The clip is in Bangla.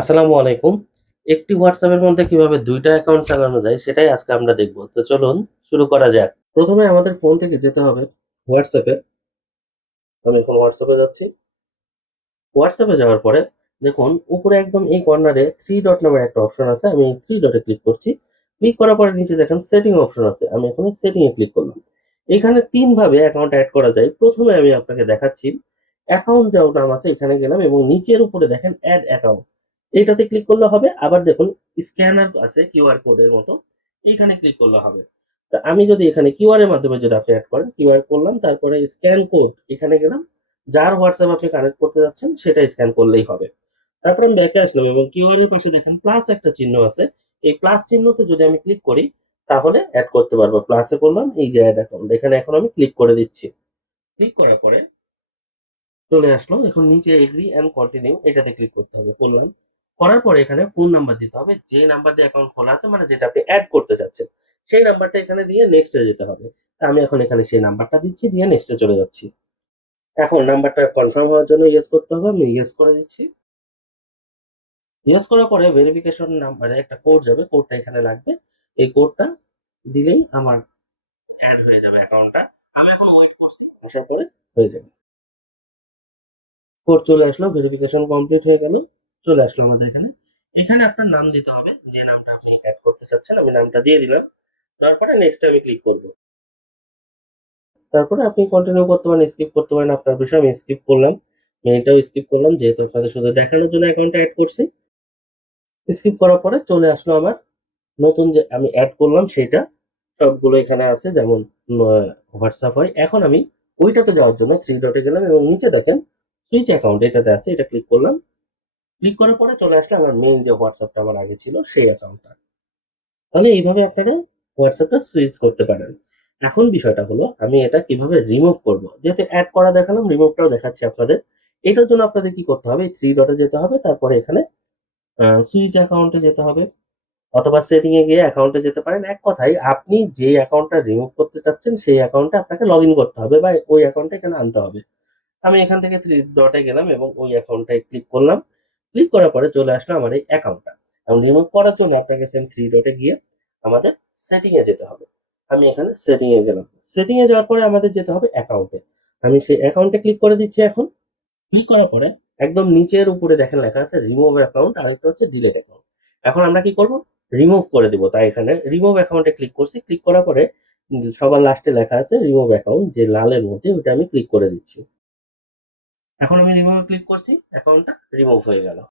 আসসালামু আলাইকুম। একটি WhatsApp এর মধ্যে কিভাবে ২ টা অ্যাকাউন্ট চালানো যায় সেটাই আজকে আমরা দেখব। তো চলুন শুরু করা যাক। প্রথমে আমাদের ফোন থেকে যেতে হবে WhatsApp এ। আমি এখন WhatsApp এ যাচ্ছি। WhatsApp এ যাওয়ার পরে দেখুন উপরে একদম এই কর্নারে 3 ডট নামের একটা অপশন আছে। আমি 3 ডটে ক্লিক করছি। ক্লিক করার পরে নিচে দেখেন সেটিং অপশন আছে। আমি এখানে সেটিং এ ক্লিক করলাম। এখানে ৩ ভাবে অ্যাকাউন্ট এড করা যায়। প্রথমে আমি আপনাকে দেখাচ্ছি। অ্যাকাউন্ট যার নাম আছে এখানে গেলাম এবং নিচের উপরে দেখেন এড অ্যাকাউন্ট। এইটাতে ক্লিক করলে হবে। আবার দেখুন স্ক্যানার আছে কিউআর কোডের মতো। এইখানে ক্লিক করলে হবে। তো আমি যদি এখানে কিউআর এর মাধ্যমে যদি আপনি এড করেন, কিউআর করলাম তারপরে স্ক্যান কোড এখানে গেলাম। যার WhatsApp আপনি কানেক্ট করতে যাচ্ছেন সেটা স্ক্যান করলেই হবে। তারপরে আমি ব্যাকে আসলাম এবং কিউআর এর পাশে দেখেন প্লাস একটা চিহ্ন আছে। এই প্লাস চিহ্নতে যদি আমি ক্লিক করি তাহলে এড করতে পারবো। প্লাসে করলাম এই যে এড অ্যাকাউন্ট। এখানে এখন আমি ক্লিক করে দিচ্ছি। ক্লিক করার পরে চলে আসলো। এখন নিচে এগ্রি অ্যান্ড কন্টিনিউ এটাতে ক্লিক করতে হবে। করলাম। করার পরে এখানে ফোন নাম্বার দিতে হবে। যে নাম্বার দিয়ে অ্যাকাউন্ট খোলা আছে মানে যেটা আপনি এড করতে চাচ্ছেন। সেই নাম্বারটা এখানে দিয়ে নেক্সট এ যেতে হবে। তা আমি এখন এখানে সেই নাম্বারটা দিচ্ছি দিয়ে নেক্সট এ চলে যাচ্ছি। এখন নাম্বারটা কনফার্ম হওয়ার জন্য ইয়েস করতে হবে। আমি ইয়েস করে দিচ্ছি। ইয়েস করার পরে ভেরিফিকেশন নাম্বারে একটা কোড যাবে। কোডটা এখানে লাগবে। এই কোডটা দিলেই আমার এড হয়ে যাবে অ্যাকাউন্টটা। আমি এখন ওয়েট করছি। আসার পরে হয়ে যাবে। কোড চলে আসলো। ভেরিফিকেশন কমপ্লিট হয়ে গেল। চলে আসলো আমাদের এখানে। এখানে আপনার নাম দিতে হবে। যে নামটা আপনি এড করতে চাচ্ছেন আমি নামটা দিয়ে দিলাম। তারপরে নেক্সট আমি ক্লিক করব। তারপরে আপনি কন্টিনিউ করতে পারেন, স্কিপ করতে পারেন আপনার বিষয়। আমি স্কিপ করলাম। মেইলটাও স্কিপ করলাম যেহেতু আপনাদের শুধু দেখানোর জন্য অ্যাকাউন্টটা এড করছি। স্কিপ করার পরে চলে আসলো আমার নতুন যে আমি এড করলাম সেটা সবগুলো এখানে আছে যেমন হোয়াটসঅ্যাপ হয়। এখন আমি ওইটাতে যাওয়ার জন্য 3 ডটে গেলাম এবং নিচে দেখেন সুইচ অ্যাকাউন্ট এটাতে আছে। এটা ক্লিক করলাম। ক্লিক করার পরে চলে আসলে আমার মেইন যে হোয়াটসঅ্যাপটা আমার আগে ছিল সেই অ্যাকাউন্টটা। তাহলে এইভাবে আপনারা হোয়াটসঅ্যাপটা সুইচ করতে পারেন। এখন বিষয়টা হলো আমি এটা কিভাবে রিমুভ করব। যেহেতু এড করা দেখালাম রিমুভটাও দেখাচ্ছি আপনাদের। এটার জন্য আপনাদের কি করতে হবে? এই 3 ডটে যেতে হবে। তারপরে এখানে সুইচ অ্যাকাউন্টে যেতে হবে অথবা সেটিং এ গিয়ে অ্যাকাউন্টে যেতে পারেন। এক কথায় আপনি যে অ্যাকাউন্টটা রিমুভ করতে চাচ্ছেন সেই অ্যাকাউন্টে আপনাকে লগইন করতে হবে বা ওই অ্যাকাউন্টটা এখানে আনতে হবে। আমি এখান থেকে 3 ডটে গেলাম এবং ওই অ্যাকাউন্টটায় ক্লিক করলাম। ক্লিক করার পরে চলে আসলো আমার এই অ্যাকাউন্টটা। এবং রিমুভ করার জন্য আপনাকে সেম 3 ডটে গিয়ে আমাদের সেটিং এ যেতে হবে। আমি এখানে সেটিং এ গেলাম। সেটিং এ যাওয়ার পরে আমাদের যেতে হবে অ্যাকাউন্টে। আমি সেই অ্যাকাউন্টে ক্লিক করে দিচ্ছি এখন। ক্লিক করার পরে একদম নিচের উপরে দেখেন লেখা আছে রিমুভ অ্যাকাউন্ট আর একটা হচ্ছে ডিলিট অ্যাকাউন্ট। এখন আমরা কি করব? রিমুভ করে দিব। তাই এখানে রিমুভ অ্যাকাউন্টে ক্লিক করছি। ক্লিক করার পরে সবার লাস্টে লেখা আছে রিমুভ অ্যাকাউন্ট যে লালের মধ্যে ওটা আমি ক্লিক করে দিচ্ছি। এখন আমি রিমুভ ক্লিক করছি, অ্যাকাউন্টটা রিমুভ হয়ে গেল।